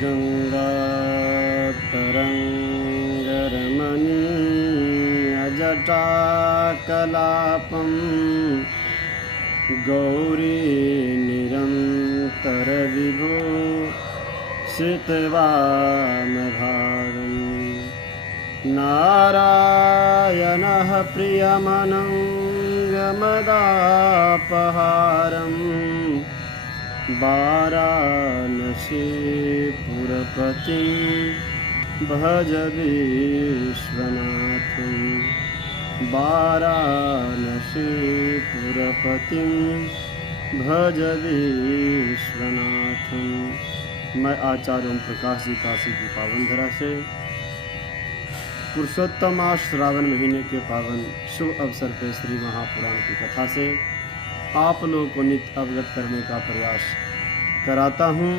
गङ्गातरङ्गरमणीयजटाकलापं गौरी निरन्तरविभो श्रितवामभागम् नारायणः प्रियमनङ्गमदापहारम् वाराणसीपुरपतिं भज विश्वनाथं वाराणसीपुरपतिं भज विश्वनाथं। मैं आचार्य ओम प्रकाश जी काशी की पावन धरा से पुरुषोत्तम मास श्रावण महीने के पावन शुभ अवसर पर श्री महापुराण की कथा से आप लोगों को नित्य अवगत करने का प्रयास कराता हूँ।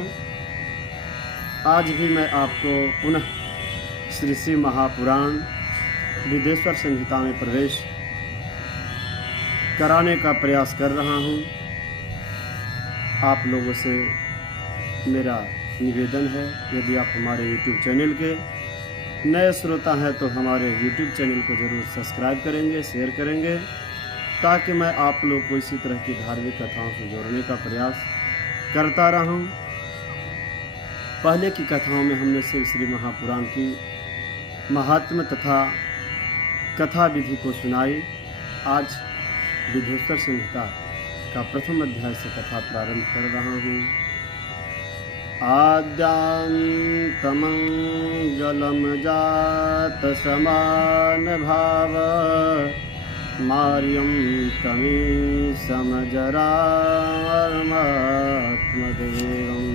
आज भी मैं आपको पुनः श्री श्री महापुराण विदेश्वर संहिता में प्रवेश कराने का प्रयास कर रहा हूँ। आप लोगों से मेरा निवेदन है, यदि आप हमारे YouTube चैनल के नए श्रोता हैं तो हमारे YouTube चैनल को ज़रूर सब्सक्राइब करेंगे, शेयर करेंगे, ताकि मैं आप लोग को इसी तरह की धार्मिक कथाओं से जोड़ने का प्रयास करता रहा हूँ। पहले की कथाओं में हमने श्री महापुराण की महात्म्य तथा कथा विधि को सुनाई। आज विदेश्वर संहिता का प्रथम अध्याय से कथा प्रारंभ कर रहा हूँ। आद्यांतमंगलम जात समान भाव मार्यं तमीशमजरात्मदेवं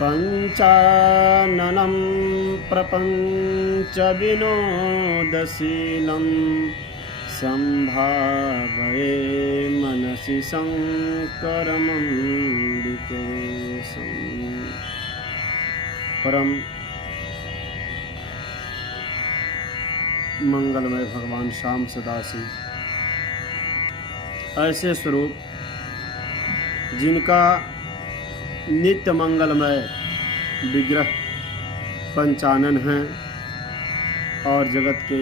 पंचाननं प्रपंच विनोदशीलं संभावये मनसि शंकरमंडिकेशं। परम मंगलमय भगवान श्याम सदाशिव ऐसे स्वरूप जिनका नित्य मंगलमय विग्रह पंचानन है और जगत के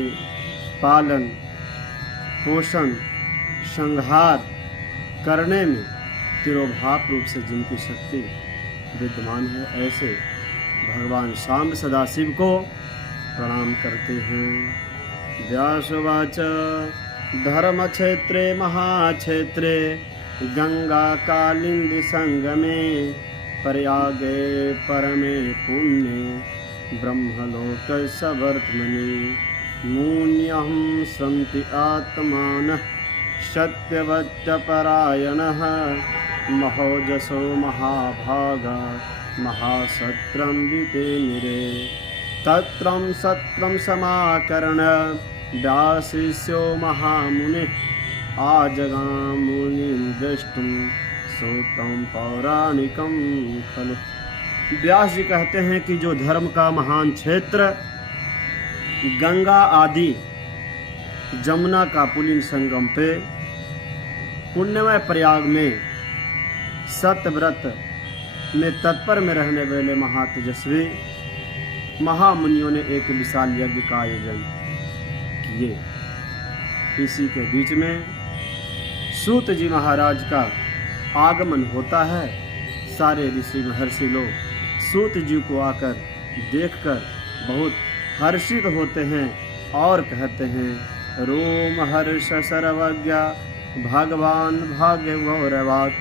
पालन पोषण संहार करने में तिरोभाव रूप से जिनकी शक्ति विद्यमान है, ऐसे भगवान श्याम सदाशिव को प्रणाम करते हैं। व्यासवाच धर्म क्षेत्रे महाक्षेत्रे गंगा कालिंदी संगमे प्रयागे परमे पुण्ये ब्रह्मलोक सवर्त्मनि मुन्यहं सन्ति आत्मानः सत्यवत्यपरायणः महोजसो महाभागा महासत्रं वितेनिरे तत्रं सत्रं समाकर्ण व्यासिष्यो महामुनिः आजगामुनिं द्रष्टुं सूतं पौराणिकं खलु। व्यास जी कहते हैं कि जो धर्म का महान क्षेत्र गंगा आदि जमुना का पुलिन संगम पे पुण्यमय प्रयाग में सत्यव्रत में तत्पर में रहने वाले महातेजस्वी महामुनियों ने एक विशाल यज्ञ का आयोजन किए। इसी के बीच में सूत जी महाराज का आगमन होता है। सारे ऋषि महर्षि लोग सूत जी को आकर देखकर बहुत हर्षित होते हैं और कहते हैं, रोम हर्ष सर्वज्ञा भगवान भाग्य गौरवात्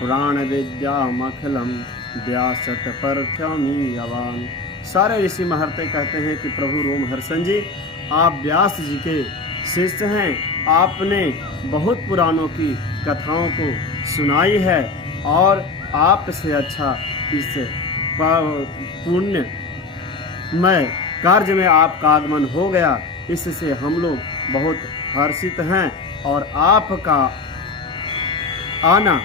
पुराण विद्या मखलम व्यासत परथ्यमीयवान। सारे ऋषि महर्षि कहते हैं कि प्रभु रोमहर्षण जी, आप व्यास जी के शिष्य हैं, आपने बहुत पुराणों की कथाओं को सुनाई है और आपसे अच्छा इस पुण्यमय कार्य में आपका आगमन हो गया। इससे हम लोग बहुत हर्षित हैं और आपका आना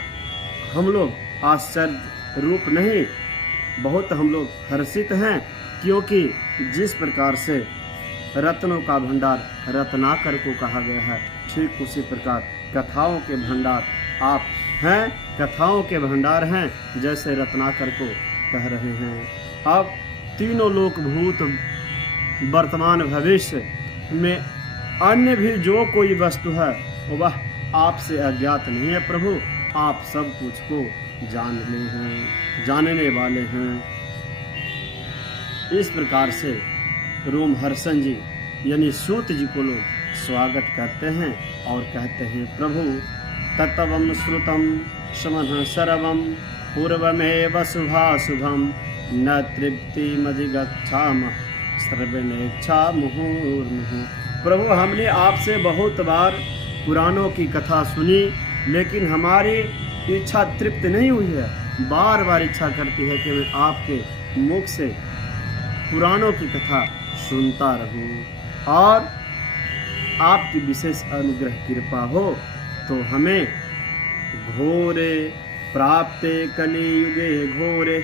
हम लोग आश्चर्य रूप नहीं, बहुत हम लोग हर्षित हैं, क्योंकि जिस प्रकार से रत्नों का भंडार रत्नाकर को कहा गया है, ठीक उसी प्रकार कथाओं के भंडार आप हैं, कथाओं के भंडार हैं। जैसे रत्नाकर को कह रहे हैं। अब तीनों लोक भूत वर्तमान भविष्य में अन्य भी जो कोई वस्तु है वह आपसे अज्ञात नहीं है प्रभु। आप सब कुछ को जानने वाले हैं। इस प्रकार से रोमहर्षण जी यानी सूत जी को लोग स्वागत करते हैं और कहते हैं प्रभु तत्वं श्रुतं समः सर्वं पूर्वमेव शुभाशुभं न तृप्तिमधिगच्छामः श्रवणेच्छा मुहुर्मुहुः। प्रभु हमने आपसे बहुत बार पुराणों की कथा सुनी, लेकिन हमारी इच्छा तृप्त नहीं हुई है। बार बार इच्छा करती है कि मैं आपके मुख से पुराणों की कथा सुनता रहूं और आपकी विशेष अनुग्रह कृपा हो तो हमें घोरे प्राप्ते कलियुगे घोरे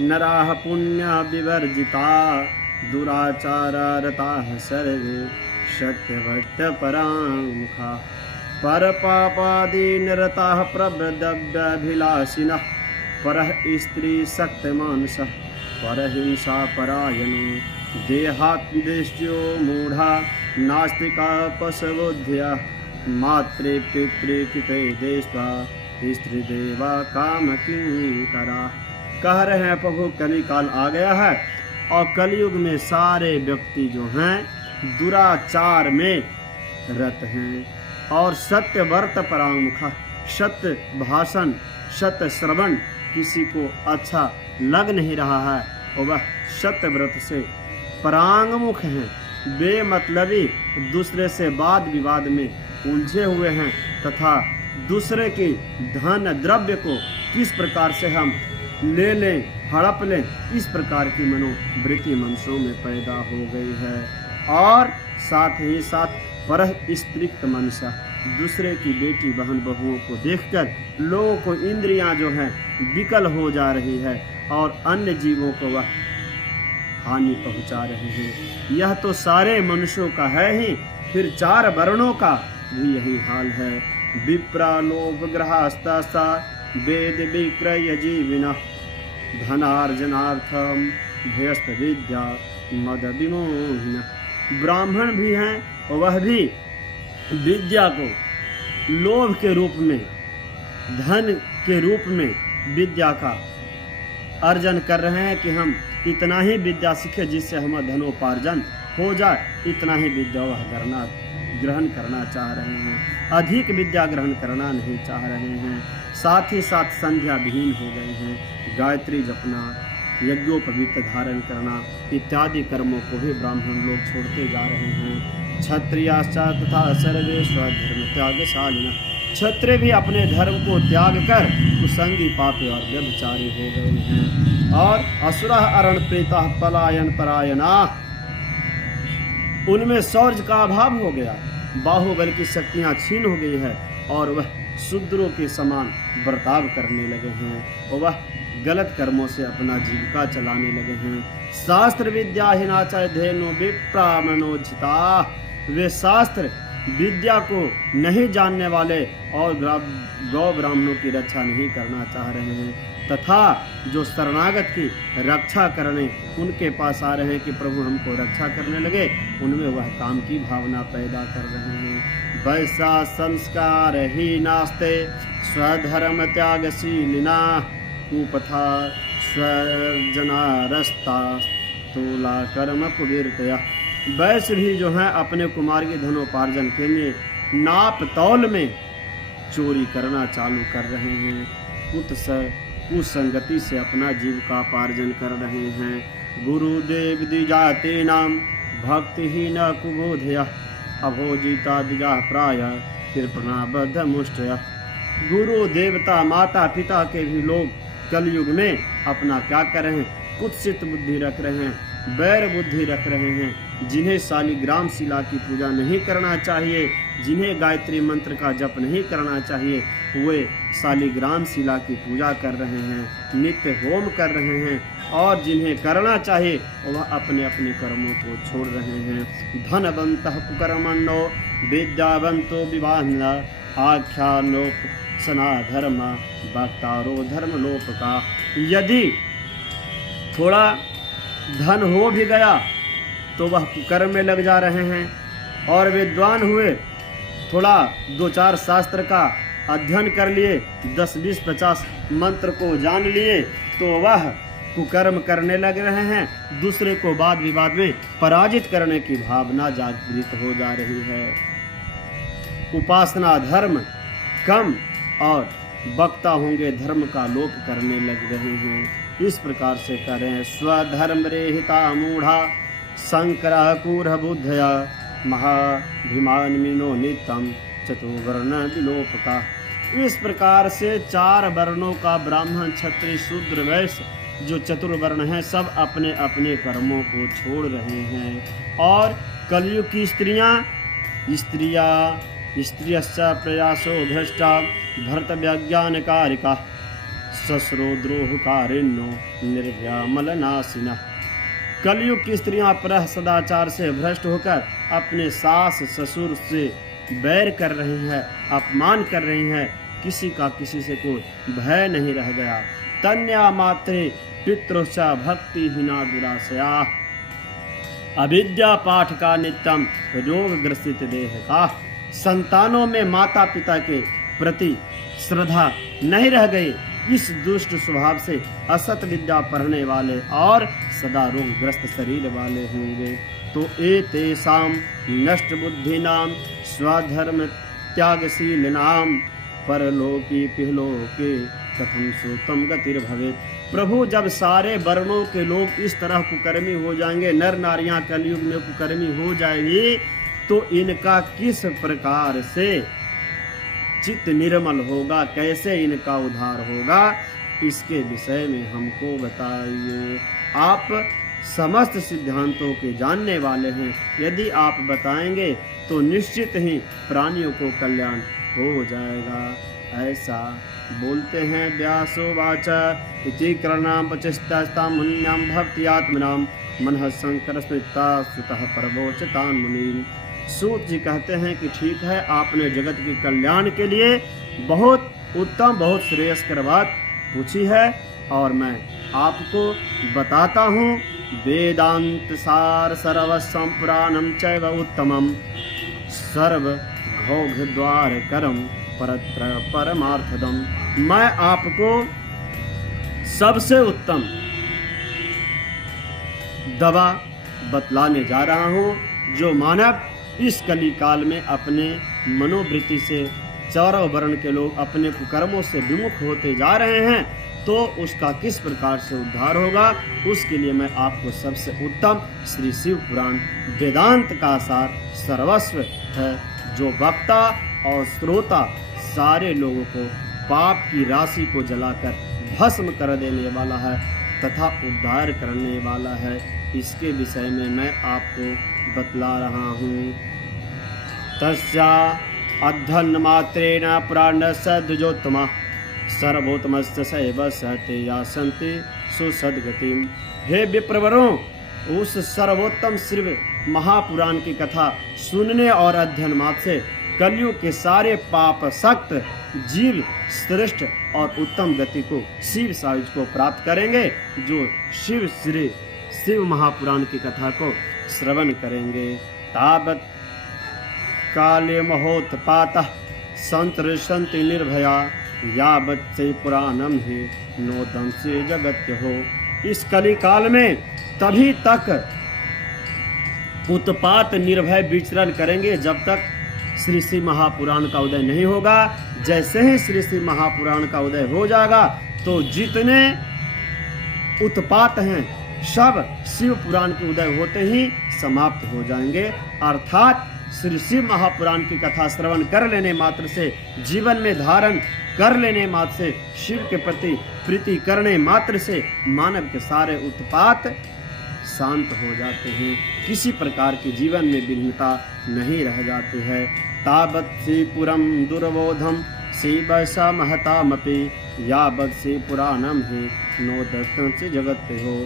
नराः पुण्य विवर्जिता दुराचाररताः सर्वे सत्यवत्य परामुखा परपापादि निरताः प्रवृद्धव्यभिलाषिनः परः स्त्री शक्तिमानसः परहिंसा परायणो देहात्मदेश्यो मूढ़ा नास्तिका पशवोध्या मातृ पितृ कृते देशा स्त्री देवा काम किंकरा। कह रहे हैं प्रभु कली काल आ गया है और कलयुग में सारे व्यक्ति जो हैं दुराचार में रत हैं और सत्य व्रत परामुखा, सत्य भाषण सत्य श्रवण किसी को अच्छा लग नहीं रहा है और वह सत्य व्रत से परांगमुख हैं, बेमतलबी दूसरे से वाद विवाद में उलझे हुए हैं तथा दूसरे की धन द्रव्य को किस प्रकार से हम ले लें हड़प लें, इस प्रकार की मनोवृत्ति मनुष्यों में पैदा हो गई है। और साथ ही साथ परह स्त्रीक्त मनसा, दूसरे की बेटी बहन बहुओं को देखकर लोगों को इंद्रियां जो हैं विकल हो जा रही है और अन्य जीवों को वह हानि पहुंचा रहे हैं। यह तो सारे मनुष्यों का है ही, फिर चार वर्णों का भी यही हाल है। विप्रा लोभ ग्रहस्ता वेद विक्रय जीविना धनार्जनार्थम भयस्त विद्या मद विमोहिना। ब्राह्मण भी हैं और वह भी विद्या को लोभ के रूप में धन के रूप में विद्या का अर्जन कर रहे हैं कि हम इतना ही विद्या सीखे जिससे हमारा धनोपार्जन हो जाए, इतना ही विद्या वह ग्रहण करना चाह रहे हैं, अधिक विद्या ग्रहण करना नहीं चाह रहे हैं। साथ ही साथ संध्या विहीन हो गए हैं, गायत्री जपना यज्ञोपवीत धारण करना इत्यादि कर्मों को भी ब्राह्मण लोग छोड़ते जा रहे हैं। क्षत्रियाश्चा तथा सर्वे स्वधर्म त्यागशालिना, क्षत्रिय भी अपने धर्म को त्याग कर कुसंगी पापी और व्यभिचारी हो गए हैं। और असुरा अरण प्रेता पलायन परायणा, उनमें शौर्य का अभाव हो गया, बाहुबल की शक्तियां छीन हो गई है और वह शूद्रों के समान बर्ताव करने लगे हैं और वह गलत कर्मों से अपना जीविका चलाने लगे हैं। शास्त्र विद्याहीना चाहे धेनु विप्रामणोचिता, वे शास्त्र विद्या को नहीं जानने वाले और गौ ब्राह्मणों की रक्षा नहीं करना चाह रहे हैं तथा जो शरणागत की रक्षा करने उनके पास आ रहे हैं कि प्रभु हमको रक्षा करने लगे, उनमें वह काम की भावना पैदा कर रहे हैं। वैसा संस्कार ही नास्ते स्वधर्म त्यागशीलिना उपथा स्वजना रस्ता तोला कर्म कुबीरतया। वैसे भी जो है अपने कुमार के धनोपार्जन के लिए नाप तौल में चोरी करना चालू कर रहे हैं, कुसंगति से अपना जीविकापार्जन कर रहे हैं। गुरुदेव द्विजाते नाम भक्ति ही न कुबोधया अभोजिता द्विजा प्राय कृपणा बद्ध मुष्टया। गुरु देवता माता पिता के भी लोग कलयुग में अपना क्या कर रहे हैं, कुत्सित बुद्धि रख रहे हैं, बैर बुद्धि रख रहे हैं। जिन्हें शालिग्राम शिला की पूजा नहीं करना चाहिए, जिन्हें गायत्री मंत्र का जप नहीं करना चाहिए, वे शालिग्राम शिला की पूजा कर रहे हैं, नित्य होम कर रहे हैं। और जिन्हें करना चाहिए वह अपने अपने कर्मों को छोड़ रहे हैं। धनवंतः कुकर्मण्यो विद्यावंतो विवाहिना आख्यानोप सना धर्म वक्तारो धर्म लोप का। यदि थोड़ा धन हो भी गया तो वह कुकर्म में लग जा रहे हैं, और विद्वान हुए, थोड़ा 2-4 शास्त्र का अध्ययन कर लिए, 10, 20, 50 मंत्र को जान लिए, तो वह कुकर्म करने लग रहे हैं। दूसरे को वाद विवाद में पराजित करने की भावना जागृत हो जा रही है। उपासना धर्म कम और वक्ता होंगे धर्म का लोप करने लग रहे हैं। इस प्रकार से करें। स्वधर्म रेहिता मूढ़ा शंकरः कूढ़ बुद्धया महाभिमानमिनो नित्यं चतुर्वर्ण विलोप का। इस प्रकार से 4 वर्णों का ब्राह्मण क्षत्रिय शूद्र वैश्य जो चतुर्वर्ण हैं सब अपने अपने कर्मों को छोड़ रहे हैं, और कलयुग की स्त्रियश्च प्रयासो भ्रष्टा भरत व्यज्ञानकारिका सस्रोद्रोहकारिण्यो निर्भया मलनाशिना। कलयुग की स्त्रियां अपरह सदाचार से भ्रष्ट होकर अपने सास ससुर से बैर कर रही हैं, अपमान कर रही हैं, किसी का किसी से कोई भय नहीं रह गया। तन्या मात्रे पितृश्च भक्तिहीना दुराशया अविद्या पाठ का नित्यम रोग ग्रसित देह का। संतानों में माता पिता के प्रति श्रद्धा नहीं रह गई, इस दुष्ट स्वभाव से असत विद्या पढ़ने वाले और सदा रोगग्रस्त शरीर वाले होंगे। तो एतेषां नष्ट बुद्धिनां स्वधर्म त्यागशीलिनां परलोकी पिहलोके कथम सुतम गतिर्भवेत्। प्रभु जब सारे वर्णों के लोग इस तरह कुकर्मी हो जाएंगे, नर नारियां कलयुग में कुकर्मी हो जाएंगी, तो इनका किस प्रकार से चित्त निर्मल होगा, कैसे इनका उद्धार होगा, इसके विषय में हमको बताइए। आप समस्त सिद्धांतों के जानने वाले हैं, यदि आप बताएंगे तो निश्चित ही प्राणियों को कल्याण हो जाएगा। ऐसा बोलते हैं। व्यासोवाच इति करणाम पचिस्तास्तां मुनिनां भक्ति आत्मनां मनः शंकर स्मृता सुतः परवोचतान मुनि। सूत जी कहते हैं कि ठीक है, आपने जगत के कल्याण के लिए बहुत उत्तम बहुत श्रेयस्कर बात पूछी है, और मैं आपको बताता हूँ। वेदांत सार सर्वस्वं पुराणं चैव उत्तमं सर्व घौघ द्वार करम परत्र परमार्थदम। मैं आपको सबसे उत्तम दवा बतलाने जा रहा हूँ, जो मानव इस कली काल में अपने मनोवृत्ति से चारों वर्ण के लोग अपने कुकर्मों से विमुख होते जा रहे हैं, तो उसका किस प्रकार से उद्धार होगा, उसके लिए मैं आपको सबसे उत्तम श्री शिव पुराण वेदांत का सार सर्वस्व है, जो वक्ता और श्रोता सारे लोगों को पाप की राशि को जलाकर भस्म कर देने वाला है तथा उद्धार करने वाला है। इसके विषय में मैं आपको बतला रहा हूँ। तस्या अध्ययन मात्रेण पुराणस्य द्विजोत्तमा सर्वोत्तमस्य सैव सहते यासन्ति सुसद्गतिम्। हे विप्रवरों, उस सर्वोत्तम शिव महापुराण की कथा सुनने और अध्ययन मात्र से कलयुग के सारे पाप सक्त जीव श्रेष्ठ और उत्तम गति को शिव सायुज को प्राप्त करेंगे, जो शिव महापुराण की कथा को श्रवण करेंगे। तावत् काले महोत्पातः संतरिष्यन्ति निर्भया यावत् से पुराणम ही नोदम से जगत्य हो। इस कली काल में तभी तक उत्पात निर्भय विचरण करेंगे जब तक श्री शिव महापुराण का उदय नहीं होगा। जैसे ही श्री शिव महापुराण का उदय हो जाएगा तो जितने उत्पात हैं सब शिव पुराण के उदय होते ही समाप्त हो जाएंगे। अर्थात श्री शिव महापुराण की कथा श्रवण कर लेने मात्र से, जीवन में धारण कर लेने मात्र से, शिव के प्रति प्रीति करने मात्र से मानव के सारे उत्पात शांत हो जाते हैं, किसी प्रकार की जीवन में विघ्नता नहीं रह जाती है। तावत् श्रीपुरम दुर्बोधम शिवस महतामपि यावत् श्री पुराणम ही नोदतं से जगत हो।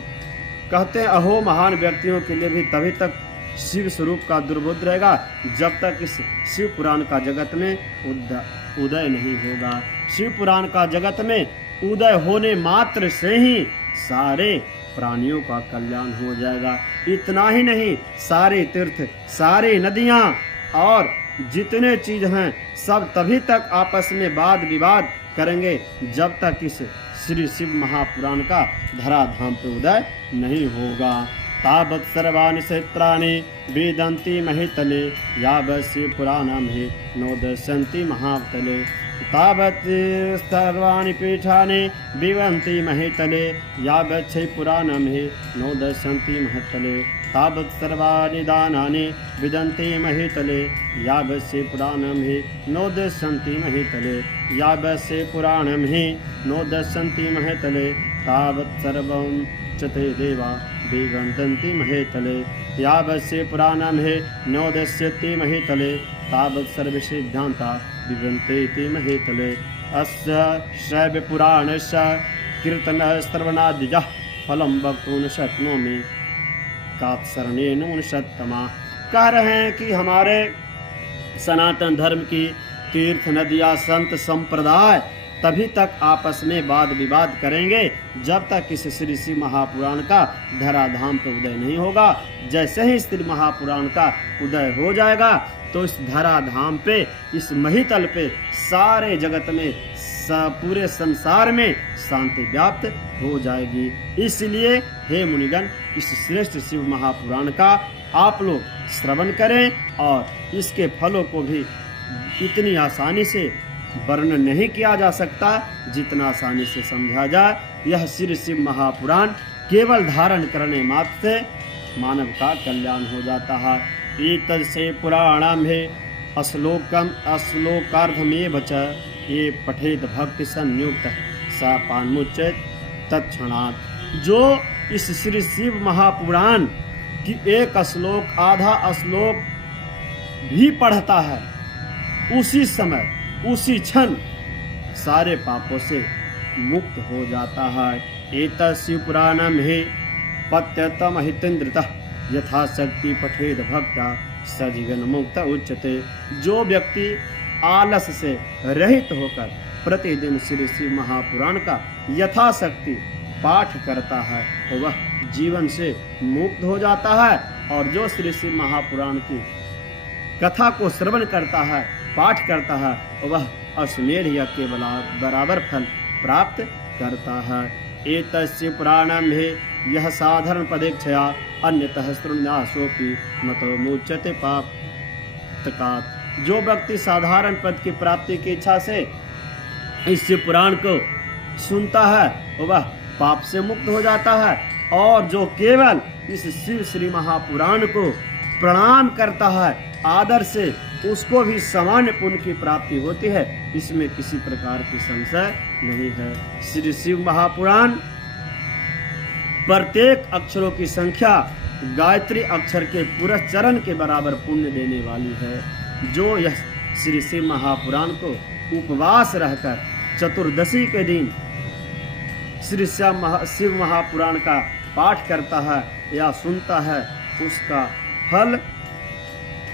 कहते हैं अहो महान व्यक्तियों के लिए भी तभी तक शिव स्वरूप का दुर्बोध रहेगा जब तक इस शिव पुराण का जगत में उदय नहीं होगा। शिव पुराण का जगत में उदय होने मात्र से ही सारे प्राणियों का कल्याण हो जाएगा। इतना ही नहीं, सारे तीर्थ, सारी नदियां और जितने चीज हैं सब तभी तक आपस में वाद विवाद करेंगे जब तक इस श्री शिव महापुराण का धराधाम पे उदय नहीं होगा। तावत् सर्वाणि क्षेत्राणि वेदन्ति महितले यावत् पुराणं हि नोदस्यन्ति महातले। तावत् सर्वाणि पीठानि विवन्ति महितले यावत् पुराणं हि नोदस्यन्ति महतले। तावत् सर्वाणि दानानि विदन्ति महितले यावत् पुराणं हि नोदस्यन्ति महितले यावत् पुराणं हि नोदस्यन्ति महितले। तावत् सर्वं च ते देवा विवन्दन्ति महितले यावत् पुराणं हि नोदस्यति महितले। तावत् सर्वे सिद्धान्ता विवन्तेति महितले। अस्य शैव पुराणस्य कीर्तनः श्रवणाद्विजः फलं वक्तुं न शक्नोमि कात्सरणेन मुनिषत्तमा। कह रहे हैं कि हमारे सनातन धर्म की तीर्थ नदियाँ संत संप्रदाय तभी तक आपस में वाद विवाद करेंगे जब तक इस श्री शिव महापुराण का धराधाम पे उदय नहीं होगा। जैसे ही श्री महापुराण का उदय हो जाएगा तो इस धराधाम पे, इस महितल पे सारे जगत में, पूरे संसार में शांति व्याप्त हो जाएगी। इसलिए हे मुनिगण, इस श्रेष्ठ शिव महापुराण का आप लोग श्रवण करें और इसके फलों को भी इतनी आसानी से वर्णन नहीं किया जा सकता जितना आसानी से समझा जाए। यह श्री शिव महापुराण केवल धारण करने मात्र से मानव का कल्याण हो जाता है। एतस्य पुराणं हि श्लोकार्धमेव च ये पठेत भक्ति संयुक्त सा पान्मुच्येत तत्क्षणात्। जो इस श्री शिव महापुराण की एक श्लोक, आधा श्लोक भी पढ़ता है, उसी समय, उसी क्षण सारे पापों से मुक्त हो जाता है। एतस्य पुराणं हि पत्यतम हितेन्द्रतः यथाशक्ति पठेद भक्ता सजीवन मुक्त उच्यते। जो व्यक्ति आलस से रहित होकर प्रतिदिन श्री शिव महापुराण का यथाशक्ति पाठ करता है वह जीवन से मुक्त हो जाता है। और जो श्री शिव महापुराण की कथा को श्रवण करता है, पाठ करता है, वह अश्वमेध यज्ञ के बराबर फल प्राप्त करता है। एतस्य पुराणं हि यह साधारण पदेक्षया अन्यतः शृण्वासोऽपि मतो मुच्यते पापतकात्। जो व्यक्ति साधारण पद की प्राप्ति की इच्छा से इस पुराण को सुनता है वह पाप से मुक्त हो जाता है। और जो केवल इस शिव श्री महापुराण को प्रणाम करता है आदर से, उसको भी सामान्य पुण्य की प्राप्ति होती है। इसमें किसी प्रकार की संशय नहीं है। श्री शिव महापुराण प्रत्येक अक्षरों की संख्या गायत्री अक्षर के पूरे चरण के बराबर पुण्य देने वाली है। जो यह श्री शिव महापुराण को उपवास रहकर चतुर्दशी के दिन श्री शिव महापुराण का पाठ करता है या सुनता है, उसका फल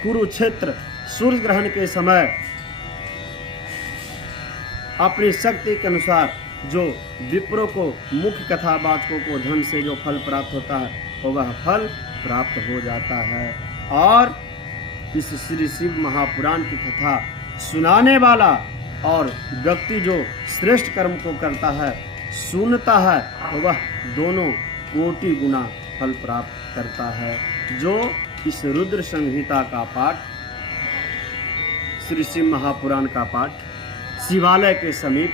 कुरुक्षेत्र सूर्य ग्रहण के समय अपनी शक्ति के अनुसार जो विप्रों को, मुख्य कथावाचकों को धन से जो फल प्राप्त होता है वह फल प्राप्त हो जाता है। और इस श्री शिव महापुराण की कथा सुनाने वाला और व्यक्ति जो श्रेष्ठ कर्म को करता है, सुनता है, वह दोनों कोटि गुना फल प्राप्त करता है। जो इस रुद्र संहिता का पाठ, श्री शिव महापुराण का पाठ शिवालय के समीप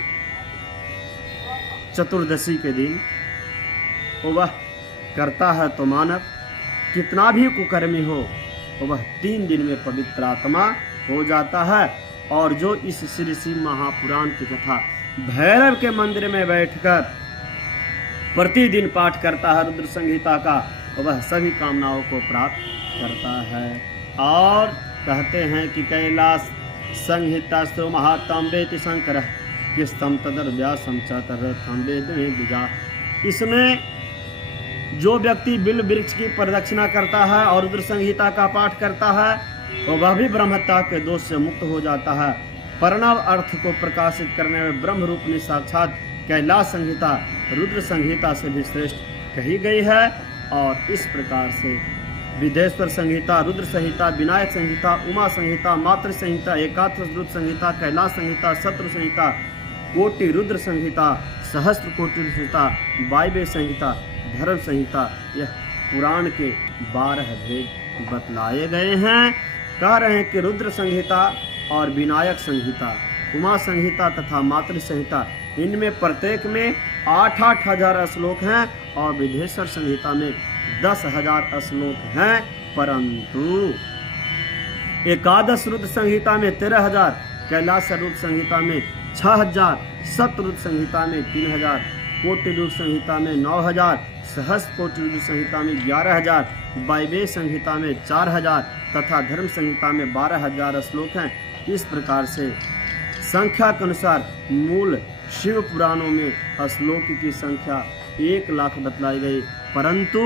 चतुर्दशी के दिन वह करता है तो मानव कितना भी कुकर्मी हो वह 3 दिन में पवित्र आत्मा हो जाता है। और जो इस श्री शिव महापुराण की कथा भैरव के मंदिर में बैठकर प्रतिदिन पाठ करता है रुद्र संहिता का, वह सभी कामनाओं को प्राप्त करता है। और कहते हैं कि कैलाश संहिता सो महात्म वेति शंकर किस्तम तदर व्यासम चतरथम वेद में द्विजा। इसमें जो व्यक्ति बिल वृक्ष की प्रदक्षिणा करता है और रुद्र संहिता का पाठ करता है वह भी ब्रह्मत्या के दोष से मुक्त हो जाता है। प्रणव अर्थ को प्रकाशित करने में ब्रह्म रूप ने साक्षात कैलाश संहिता रुद्र संहिता से भी श्रेष्ठ कही गई है। और इस प्रकार से विदेश्वर संहिता, रुद्र संहिता, विनायक संहिता, उमा संहिता, मातृ संहिता, एकादश रुद्र संहिता, कैलाश संहिता, शत्रु संहिता, कोटि रुद्र संहिता, सहस्त्र कोटि रुद्र संहिता, वायव्य संहिता, धर्म संहिता, यह पुराण के 12 भेद बतलाए गए हैं। कह रहे हैं कि रुद्र संहिता और विनायक संहिता, उमा संहिता तथा मातृ संहिता, इनमें प्रत्येक में 8-8 हजार श्लोक हैं और विदेश्वर संहिता में 10,000 श्लोक हैं। परंतु एकादश रुद्र संहिता में 13,000, कैलाश रुद्र संहिता में 6,000, शतरुद्र संहिता में 3,000, कोटि रुद्र संहिता में 9,000, सहस्त्र कोटि रुद्र संहिता में 11,000, वायव्य संहिता में 4,000 तथा धर्म संहिता में 12,000 श्लोक हैं। इस प्रकार से संख्या के अनुसार मूल शिव पुराणों में श्लोक की संख्या 1 लाख बतलाई गई, परंतु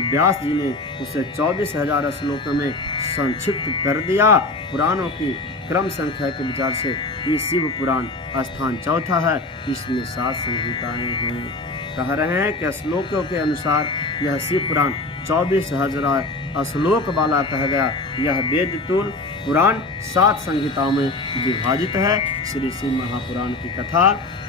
व्यास जी ने उसे 24,000 श्लोकों में संक्षिप्त कर दिया। पुराणों की क्रम संख्या के विचार से ये शिव पुराण स्थान चौथा है। इसमें 7 संहिताएं हैं। कह रहे हैं कि श्लोकों के अनुसार यह शिव पुराण 24,000 श्लोक वाला कहा गया। यह वेद तुल्य पुराण 7 संहिताओं में विभाजित है। श्री शिव महापुराण की कथा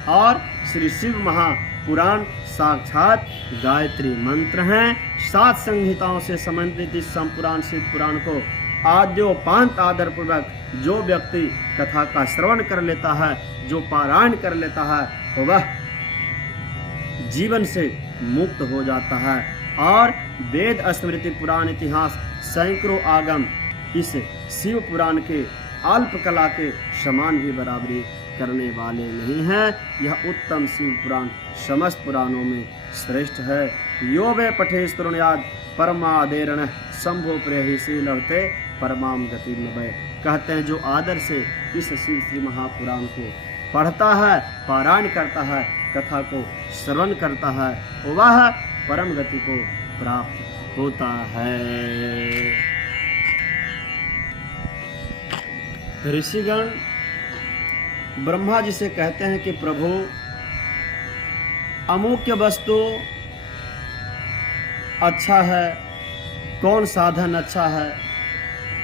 और श्री शिव महापुराण साक्षात गायत्री मंत्र हैं। 7 संहिताओं से संबंधित इस संपुराण शिव पुराण को आद्योपांत आदर पूर्वक जो व्यक्ति कथा का श्रवण कर लेता है, जो पारायण कर लेता है, वह जीवन से मुक्त हो जाता है। और वेद, स्मृति, पुराण, इतिहास, सैकड़ों आगम इस शिव पुराण के अल्प कला के समान भी बराबरी करने वाले नहीं हैं। यह उत्तम शिव पुराण समस्त पुराणों में श्रेष्ठ है। यो वे पठे स्तुण्याद परमादेरण शंभो प्रेहिसी लभते परमाम गति नभय। कहते हैं जो आदर से इस शिव श्री महापुराण को पढ़ता है, पारायण करता है, कथा को श्रवण करता है, वह परम गति को प्राप्त होता है। ऋषिगण ब्रह्मा जी से कहते हैं कि प्रभु अमुख्य वस्तु अच्छा है, कौन साधन अच्छा है,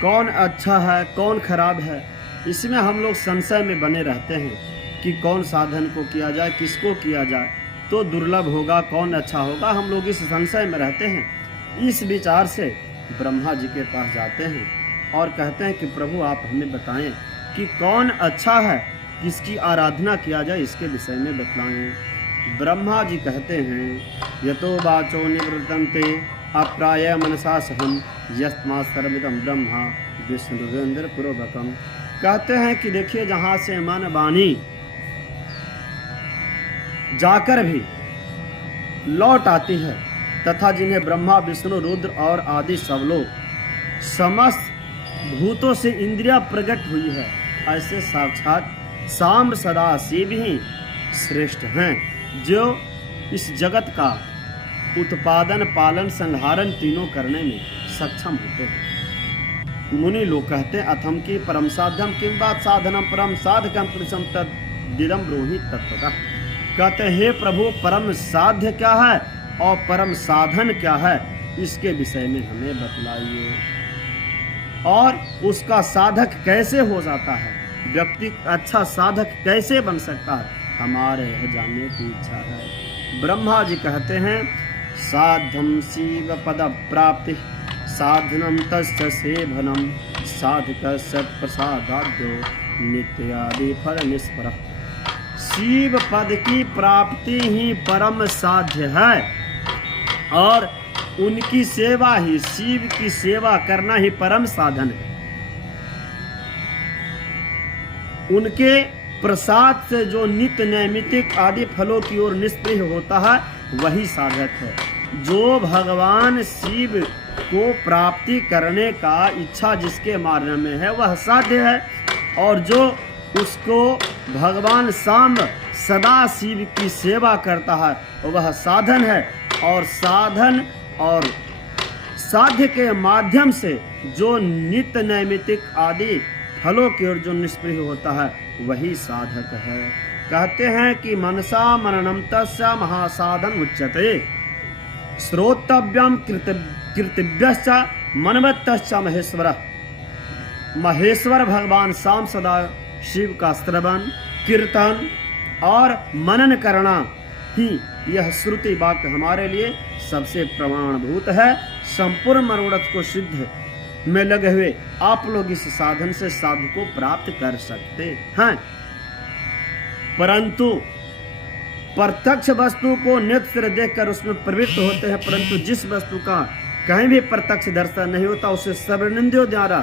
कौन अच्छा है, कौन खराब है। इसमें हम लोग संशय में बने रहते हैं कि कौन साधन को किया जाए, किसको किया जाए तो दुर्लभ होगा, कौन अच्छा होगा। हम लोग इस संशय में रहते हैं। इस विचार से ब्रह्मा जी के पास जाते हैं और कहते हैं कि प्रभु आप हमें बताएं कि कौन अच्छा है, किसकी आराधना किया जाए, इसके विषय में बतलाएं। ब्रह्मा जी कहते हैं यतो वाचो निवृत्तन्ते अप्राय मनसा सहम यस्मा सर्वमिदं ब्रह्मा विष्णुरेंद्र पूर्वकम। कहते हैं कि देखिए जहाँ से मन वाणी जाकर भी लौट आती है तथा जिन्हें ब्रह्मा विष्णु रुद्र और आदि सब लोग समस्त भूतों से इंद्रिया प्रकट हुई है, ऐसे साक्षात सांब सदा शिव ही श्रेष्ठ हैं, जो इस जगत का उत्पादन, पालन, संहारण तीनों करने में सक्षम होते हैं। मुनि लोग कहते हैं अथम की परम साध्यम किम बात साधनम परम साधकम पुरुषम तद्दिदम ब्रूहि तत्वतः। कहते हैं हे प्रभु परम साध्य क्या है और परम साधन क्या है, इसके विषय में हमें बतलाइए। और उसका साधक कैसे हो जाता है, व्यक्ति अच्छा साधक कैसे बन सकता है, हमारे यह जानने की इच्छा है। ब्रह्मा जी कहते हैं साधम शिव पद प्राप्ति साधनम तस्य सेवनम साधकस्य प्रसादाद्यो नित्यादि फल निष्पर। शिव पद की प्राप्ति ही परम साध्य है और उनकी सेवा ही, शिव की सेवा करना ही परम साधन है। उनके प्रसाद से जो नित्य नैमित्तिक आदि फलों की ओर निष्प्रिय होता है वही साधक है। जो भगवान शिव को प्राप्ति करने का इच्छा जिसके मार्ग में है वह साध्य है, और जो उसको भगवान सांब सदा शिव की सेवा करता है वह साधन है। और साधन और साध्य के माध्यम से जो नित्य नैमित्तिक आदि फलों की ओर जो निष्प्रिय होता है वही साधक है। कहते हैं कि मनसा मननम तस्य महासाधन उच्यते। श्रोतव्यम कीर्तिव्यश्च मनवत्तश्च महेश्वरः। महेश्वर भगवान शाम सदा शिव का श्रवण कीर्तन और मनन करना ही यह श्रुति वाक्य हमारे लिए सबसे प्रमाणभूत है। संपूर्ण मनोरथ को सिद्ध में लगे हुए आप लोग इस साधन से साधु को प्राप्त कर सकते हैं, परंतु प्रत्यक्ष वस्तु को नेत्र से देखकर उसमें प्रवृत्त होते हैं, परंतु जिस वस्तु का कहीं भी प्रत्यक्ष दर्शन नहीं होता उसे श्रवणेंद्रियों द्वारा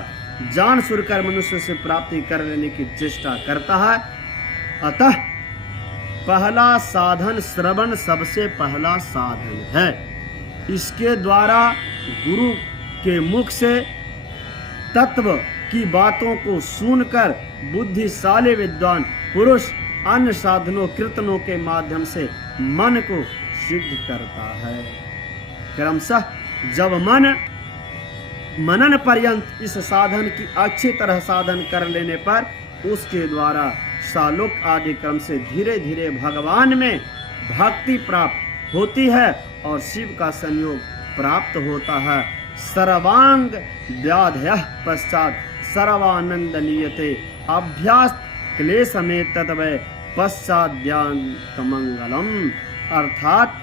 जान सुनकर मनुष्य से प्राप्ति कर लेने की चेष्टा करता है। अतः पहला साधन श्रवण सबसे पहला साधन है। इसके द्वारा गुरु के मुख से तत्व की बातों को सुनकर बुद्धिशाली विद्वान पुरुष अन्य साधनों कीर्तनों के माध्यम से मन को सिद्ध करता है। क्रमशः जब मनन पर्यंत इस साधन की अच्छी तरह साधन कर लेने पर उसके द्वारा सालोक आदि क्रम से धीरे धीरे भगवान में भक्ति प्राप्त होती है और शिव का संयोग प्राप्त होता है। सर्वांग व्याधयः पश्चात सर्वानंद लीयते अभ्यास क्लेश में तत्वै पश्चाद्यांत मंगलम। अर्थात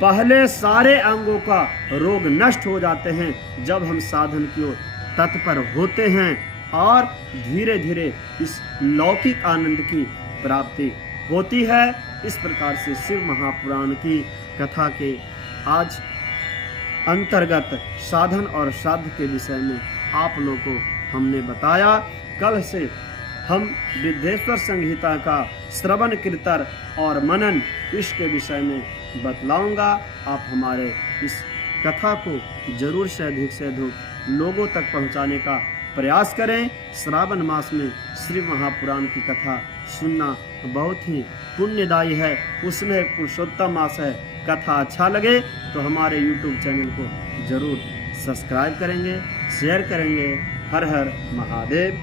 पहले सारे अंगों का रोग नष्ट हो जाते हैं जब हम साधन की ओर तत्पर होते हैं और धीरे धीरे इस लौकिक आनंद की प्राप्ति होती है। इस प्रकार से शिव महापुराण की कथा के आज अंतर्गत साधन और साध्य के विषय में आप लोगों को हमने बताया। कल से हम विद्येश्वर संहिता का श्रवण कीर्तन और मनन इसके विषय में बतलाऊंगा। आप हमारे इस कथा को जरूर से अधिक लोगों तक पहुंचाने का प्रयास करें। श्रावण मास में श्री महापुराण की कथा सुनना बहुत ही पुण्यदायी है, उसमें पुरुषोत्तम मास है। कथा अच्छा लगे तो हमारे YouTube चैनल को जरूर सब्सक्राइब करेंगे, शेयर करेंगे। हर हर महादेव।